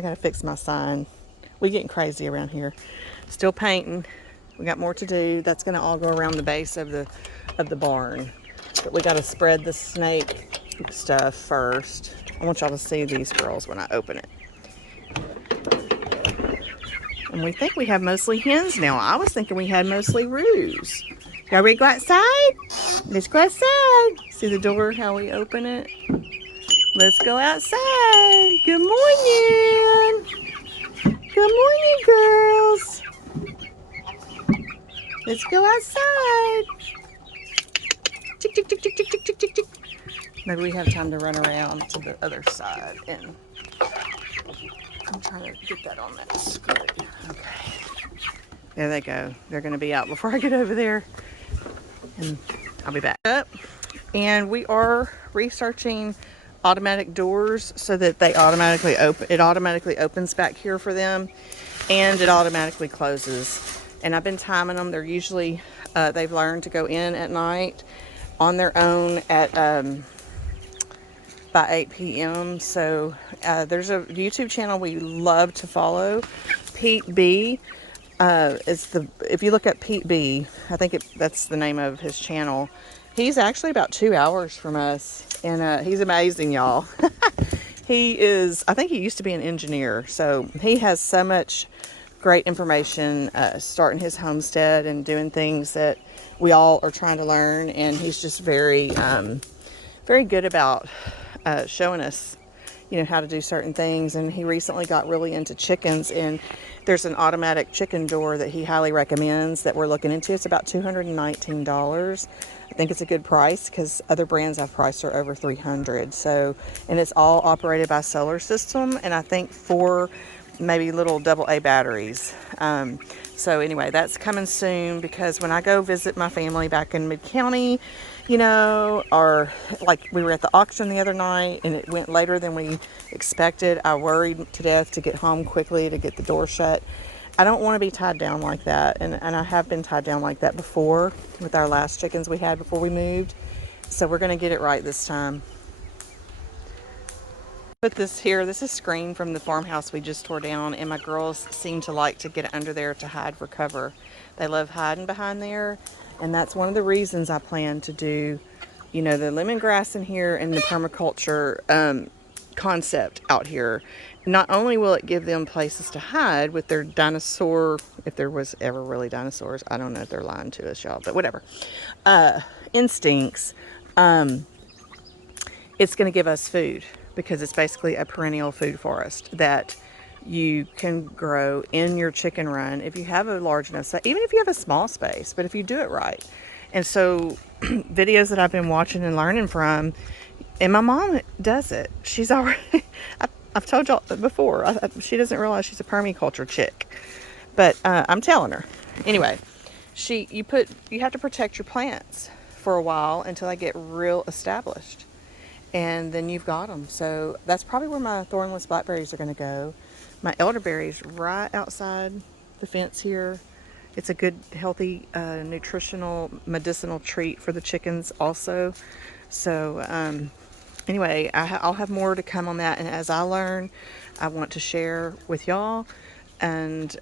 I gotta fix my sign. We getting crazy around here. Still painting. We got more to do. That's gonna all go around the base of the barn. But we gotta spread the snake stuff first. I want y'all to see these girls when I open it. And we think we have mostly hens now. I was thinking we had mostly roos. Y'all ready to go outside? Let's go outside. See the door, how we open it? Let's go outside. Good morning. Good morning, girls. Let's go outside. Tick, tick, tick, tick, tick, tick, tick, tick, tick. Maybe we have time to run around to the other side. And I'm trying to get that on that screw. Okay. There they go. They're going to be out before I get over there. And I'll be back up. And we are researching automatic doors so that they automatically open. It automatically opens back here for them, and it automatically closes. And I've been timing them. They're usually they've learned to go in at night on their own at by 8 p.m. So there's a YouTube channel we love to follow, Pete B. If you look at Pete B, I think that's the name of his channel. He's actually about 2 hours from us, and he's amazing, y'all. I think he used to be an engineer, so he has so much great information starting his homestead and doing things that we all are trying to learn, and he's just very, very good about showing us, how to do certain things. And he recently got really into chickens, and there's an automatic chicken door that he highly recommends that we're looking into. It's about $219. I think it's a good price because other brands I've priced are over $300. So, and it's all operated by solar system, and I think 4 maybe little AA batteries. So anyway, that's coming soon, because when I go visit my family back in Mid-County, or like we were at the auction the other night and it went later than we expected. I worried to death to get home quickly to get the door shut. I don't want to be tied down like that. And I have been tied down like that before with our last chickens we had before we moved. So we're going to get it right this time. Put this here. This is screen from the farmhouse we just tore down, and my girls seem to like to get under there to hide for cover. They love hiding behind there, and that's one of the reasons I plan to do, the lemongrass in here and the permaculture concept out here. Not only will it give them places to hide with their dinosaur, if there was ever really dinosaurs, I don't know if they're lying to us, y'all, but whatever, instincts, it's going to give us food, because it's basically a perennial food forest that you can grow in your chicken run if you have a large enough, even if you have a small space, but if you do it right. And so videos that I've been watching and learning from, and my mom does it. She's already, I've told y'all before, she doesn't realize she's a permaculture chick, but I'm telling her. Anyway, you have to protect your plants for a while until they get real established. And then you've got them. So that's probably where my thornless blackberries are going to go. My elderberries right outside the fence here. It's a good, healthy, nutritional, medicinal treat for the chickens also. So anyway, I'll have more to come on that. And as I learn, I want to share with y'all. And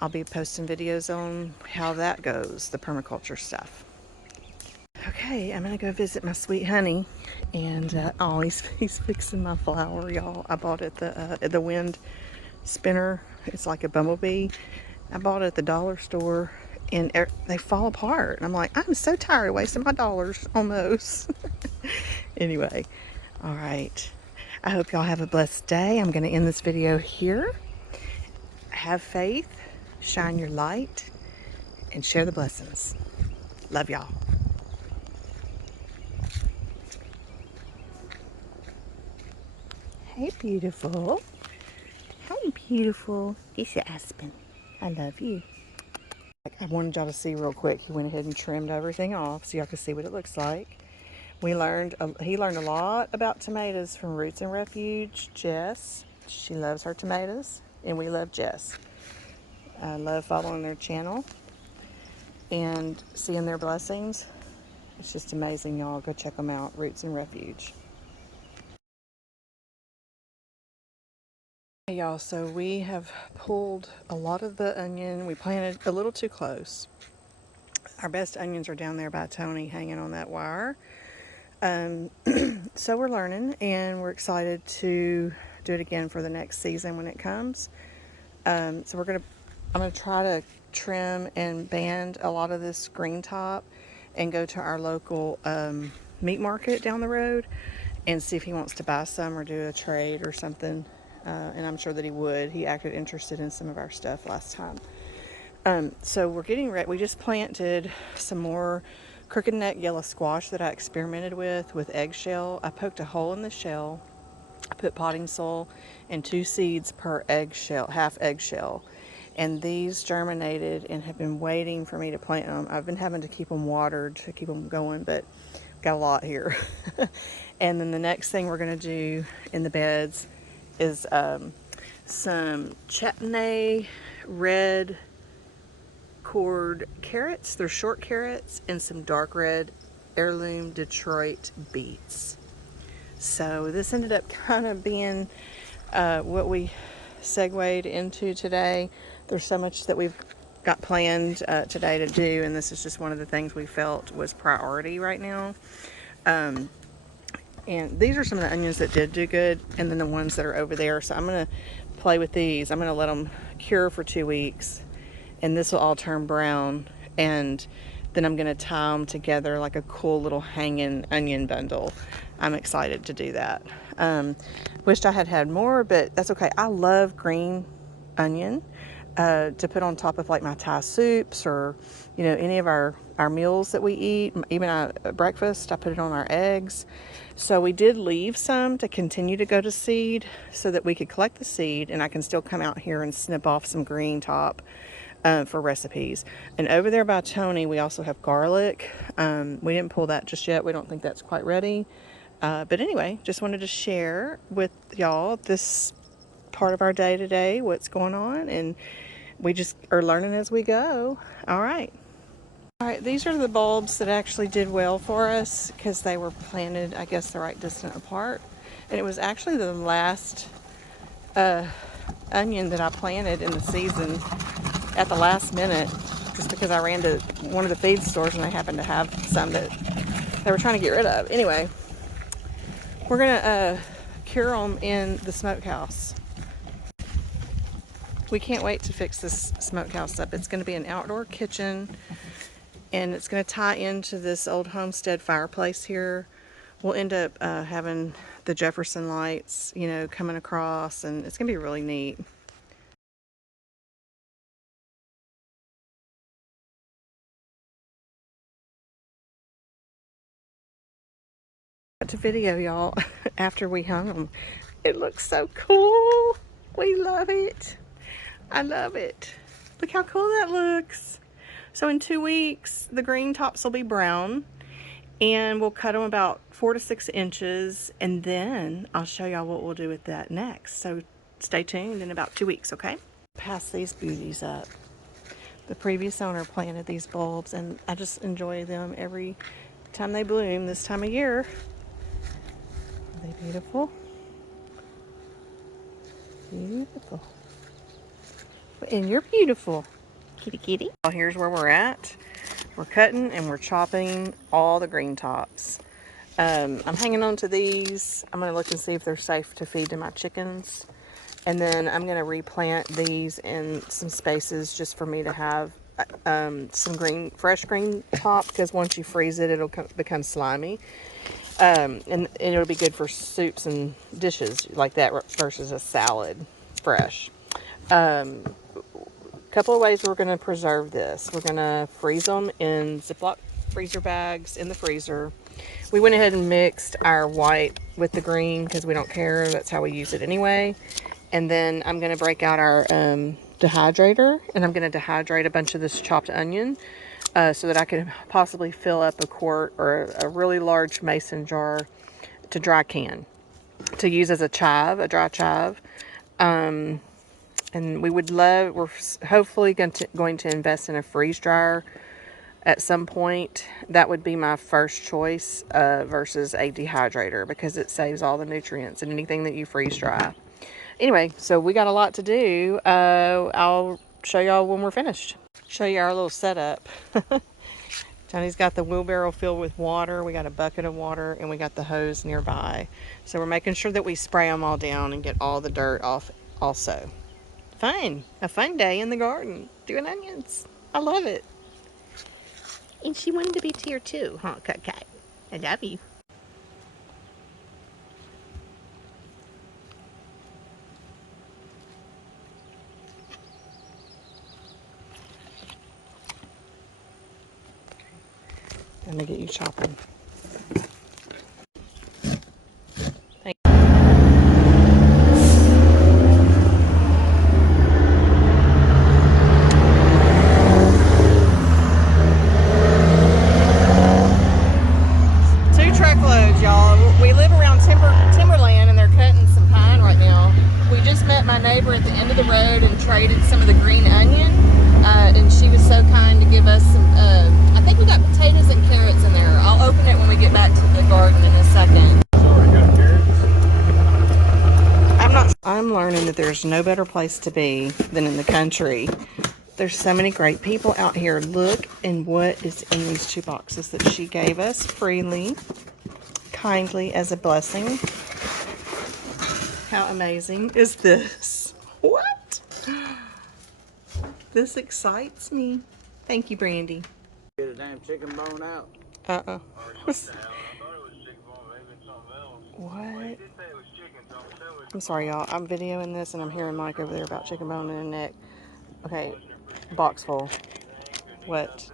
I'll be posting videos on how that goes, the permaculture stuff. Okay, I'm gonna go visit my sweet honey, and he's fixing my flower, y'all. I bought it at the wind spinner. It's like a bumblebee. I bought it at the dollar store, and they fall apart. And I'm like, I'm so tired of wasting my dollars on those. Anyway, all right. I hope y'all have a blessed day. I'm gonna end this video here. Have faith, shine your light, and share the blessings. Love y'all. Hey, beautiful. Hi, beautiful. It's Aspen. I love you. I wanted y'all to see real quick. He went ahead and trimmed everything off so y'all can see what it looks like. He learned a lot about tomatoes from Roots and Refuge. Jess, she loves her tomatoes, and we love Jess. I love following their channel and seeing their blessings. It's just amazing, y'all. Go check them out, Roots and Refuge. Hey y'all, so we have pulled a lot of the onion. We planted a little too close. Our best onions are down there by Tony hanging on that wire. So we're learning and we're excited to do it again for the next season when it comes. So I'm gonna try to trim and band a lot of this green top and go to our local meat market down the road and see if he wants to buy some or do a trade or something. And I'm sure that he would. He acted interested in some of our stuff last time. So we're getting ready. We just planted some more crooked neck yellow squash that I experimented with eggshell. I poked a hole in the shell. I put potting soil and 2 seeds per eggshell, half eggshell. And these germinated and have been waiting for me to plant them. I've been having to keep them watered to keep them going, but got a lot here. And then the next thing we're going to do in the beds is some chutney red cord carrots. They're short carrots, and some dark red heirloom Detroit beets. So this ended up kind of being what we segued into today. There's so much that we've got planned today to do, and this is just one of the things we felt was priority right now. And these are some of the onions that did do good, and then the ones that are over there. So I'm going to play with these. I'm going to let them cure for 2 weeks, and this will all turn brown. And then I'm going to tie them together like a cool little hanging onion bundle. I'm excited to do that. Wished I had had more, but that's okay. I love green onion to put on top of like my Thai soups or, you know, any of our meals that we eat, even at breakfast. I put it on our eggs. So we did leave some to continue to go to seed so that we could collect the seed and I can still come out here and snip off some green top for recipes. And over there by Tony, we also have garlic. We didn't pull that just yet. We don't think that's quite ready. But anyway, just wanted to share with y'all this part of our day today, what's going on, and we just are learning as we go. All right. All right, these are the bulbs that actually did well for us because they were planted, I guess, the right distance apart. And it was actually the last onion that I planted in the season at the last minute, just because I ran to one of the feed stores and they happened to have some that they were trying to get rid of. Anyway, we're gonna cure them in the smokehouse. We can't wait to fix this smokehouse up. It's going to be an outdoor kitchen, and it's going to tie into this old homestead fireplace here. We'll end up having the Jefferson lights, you know, coming across, and it's going to be really neat. To video y'all after we hung them. It looks so cool. We love it. I love it. Look how cool that looks. So in 2 weeks, the green tops will be brown, and we'll cut them about 4 to 6 inches, and then I'll show y'all what we'll do with that next. So stay tuned in about 2 weeks, okay? Pass these beauties up. The previous owner planted these bulbs, and I just enjoy them every time they bloom this time of year. Are they beautiful? Beautiful. And you're beautiful, kitty kitty. Well, here's where we're at. We're cutting and we're chopping all the green tops. I'm hanging on to these. I'm going to look and see if they're safe to feed to my chickens. And then I'm going to replant these in some spaces just for me to have some fresh green top, because once you freeze it, it'll become slimy. And it'll be good for soups and dishes like that versus a salad fresh. Couple of ways we're going to preserve this. We're going to freeze them in Ziploc freezer bags in the freezer. We went ahead and mixed our white with the green because we don't care. That's how we use it anyway. And then I'm going to break out our dehydrator, and I'm going to dehydrate a bunch of this chopped onion so that I can possibly fill up a quart or a really large mason jar to dry can to use as a dry chive. And we're hopefully going to invest in a freeze dryer at some point. That would be my first choice versus a dehydrator, because it saves all the nutrients and anything that you freeze dry. Anyway, so we got a lot to do. I'll show y'all when we're finished. Show you our little setup. Johnny's got the wheelbarrow filled with water. We got a bucket of water, and we got the hose nearby. So we're making sure that we spray them all down and get all the dirt off also. Fun. A fun day in the garden doing onions. I love it. And she wanted to be here too, huh, Cut Cat? I love you. Let me get you chopping. Thank you. 2 truckloads, y'all. We live around timberland, and they're cutting some pine right now. We just met my neighbor at the end of the road and traded some of the green onion, and she was so kind to give us some. I think we got potatoes and carrots in there. I'll open it when we get back to the garden in a second. I'm learning that there's no better place to be than in the country. There's so many great people out here. Look and what is in these 2 boxes that she gave us freely, kindly, as a blessing. How amazing is this? What? This excites me. Thank you, Brandy. Get a damn chicken bone out. What? I'm sorry, y'all. I'm videoing this and I'm hearing Mike over there about chicken bone in the neck. Okay, box full. What?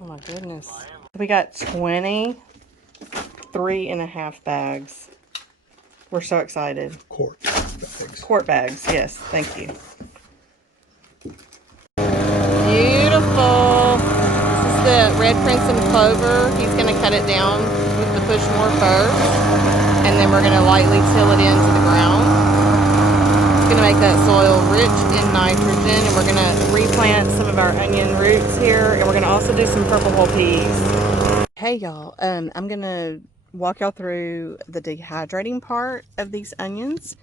Oh my goodness. We got 23.5 bags. We're so excited. Quart bags. Quart bags, yes. Thank you. Beautiful. This is the red prince and clover. He's going to cut it down with the pushmore first, and then we're going to lightly till it into the ground. It's going to make that soil rich in nitrogen, and we're going to replant some of our onion roots here, and we're going to also do some purple whole peas. Hey y'all, I'm going to walk y'all through the dehydrating part of these onions.